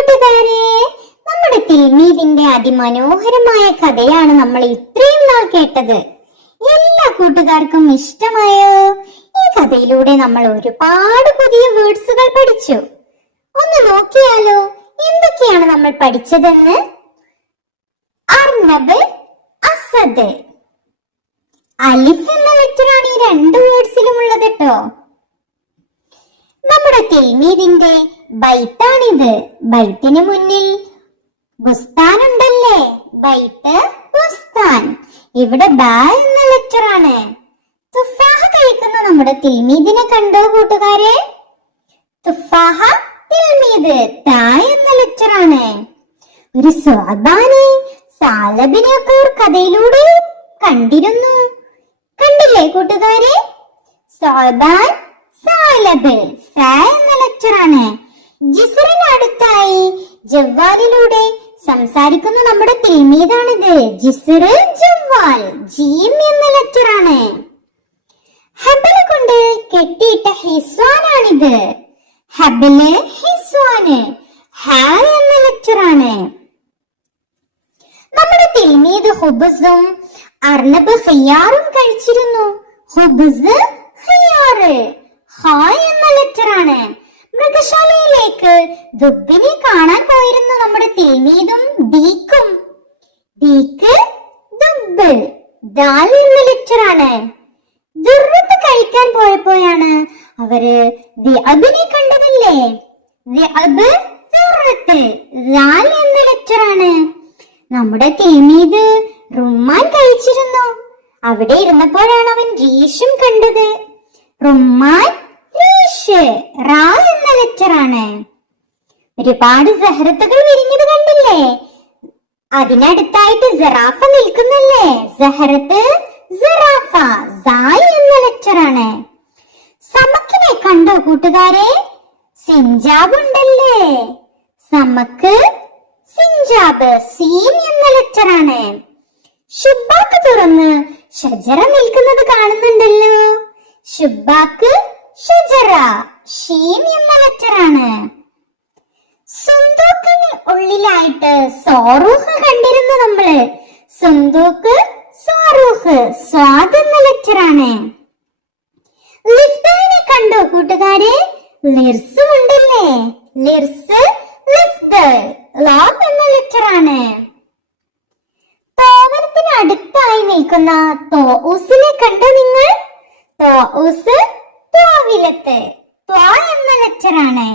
കൂട്ടുകാരെ, നമ്മുടെ തിൽമീദിന്റെ അതിമനോഹരമായ കഥയാണ് നമ്മൾ ഇത്രയും നാൾ കേട്ടത്. എല്ലാ കൂട്ടുകാർക്കും ഇഷ്ടമായോ? ഈ കഥയിലൂടെ നമ്മൾ ഒരുപാട് പുതിയ വേർഡ്സുകൾ പഠിച്ചു. ഒന്ന് നോക്കിയാലോ എന്തൊക്കെയാണ് നമ്മൾ പഠിച്ചതെന്ന്. അർണബ്, അസദ്. അലിഫ് എന്ന ലെറ്ററാണ് ഈ രണ്ട് വേർഡ്സിലും ഉള്ളത് കേട്ടോ. നമ്മുടെ തിൽമീദിന്റെ ബൈത്താണിത്. ബൈത്തിന് മുന്നിൽ ബുസ്താൻ ഉണ്ടല്ലേ, ബൈത്ത് ബുസ്താൻ. ഇവിടെ ബാ എന്ന ലെറ്ററാണ്. തുഫാഹ കഴിക്കുന്ന നമ്മുടെ തിൽമീദിനെ കണ്ടോ കൂട്ടുകാരെ? തുഫാഹ തിൽമീദ്, താ എന്ന ലെറ്ററാണ്. ഒരു സ്വാബാനെ സാലബിനെ ഒക്കെ ഒരു കഥയിലൂടെ കണ്ടിരുന്നു, കണ്ടില്ലേ കൂട്ടുകാരെ? സ്വാബാൻ സാലബ്, സാ എന്ന ലെറ്ററാണ്. ജിസ്റിന് അടുത്തായി ജവ്വാലിലൂടെ സംസാരിക്കുന്ന നമ്മുടെ തിൽമീദാണിത്. ജിസ്ർ, ജവ്വാൽ, ജീം എന്ന ലെറ്ററാണ്. ഹബല് കൊണ്ട് കെട്ടിയിട്ട ഹിസ്വാനാണിത്. ഹബല്, ഹിസ്വാന്, ഹാ എന്ന ലെറ്ററാണ്. നമ്മുടെ തിൽമീദ് ഹുബ്സും അർണബ് ഖിയാറും കഴിച്ചിരുന്നു. ഹുബ്സ്, ഖിയാറ്, ഹാ എന്ന ലെറ്ററാണ്. മൃഗശാലയിലേക്ക് ദുബിനെ കാണാൻ പോയിരുന്നു നമ്മുടെ തിൽമീദും ദീക്കും. ദീക്ക്, ദുബ്, ദാൽ എന്ന ലെറ്ററാണ്. ദുർറത്ത് കഴിക്കാൻ പോയപ്പോഴാണ് അവര് ദിഅബിനെ കണ്ടതല്ലേ. ദിഅബ്, ദുർറത്ത്, ദാൽ എന്ന ലെറ്ററാണ്. നമ്മുടെ തിൽമീദ് റുമ്മാൻ കഴിച്ചിരുന്നു. അവിടെ ഇരുന്നപ്പോഴാണ് അവൻ റീഷും കണ്ടത്. റുമ്മാൻ, റീഷ്, റാ എന്ന ലെറ്ററാണ്. ഒരുപാട് സഹറത്തുകൾ വിരിഞ്ഞത് കണ്ടില്ലേ? അതിനടുത്തായിട്ട് സറാഫ നിൽക്കുന്നല്ലേ. സഹറത്ത്, സറാഫ, സായ് എന്ന ലെറ്ററാണ്. സമക്കിനെ കണ്ടോ കൂട്ടുകാരെ? സിഞ്ചാബ് ഉണ്ടല്ലേ. സമക്ക്, സിഞ്ചാബ്, സീൻ എന്ന ലെറ്ററാണ്. ഷുബാക്ക് തുറന്ന് ഷജറ നിൽക്കുന്നത് കാണുന്നുണ്ടല്ലോ. ഷുബാക്ക്, ഷജറ, ഷീൻ എന്ന ലെറ്ററാണ്. സുന്ദൂക്കിന് ഉള്ളിലായിട്ട് സോറൂഹ് കണ്ടിരുന്നു നമ്മള്. സുന്ദൂക്ക്, സോറൂഹ്, സ്വാദ് എന്ന ലെറ്ററാണ്. ലിഫ്താനെ കണ്ടോ കൂട്ടുകാരെ? ലിർസും ഉണ്ടല്ലേ. ലിർസ്, ലിഫ്ത്, ലോബ് എന്ന ലെറ്ററാണ്. തോമനത്തിന് അടുത്തായി നിൽക്കുന്ന തോഊസിനെ കണ്ടോ നിങ്ങൾ? തോഊസ്, ത്വാവിലത്ത്, ത്വാ എന്ന ലെറ്ററാണ്.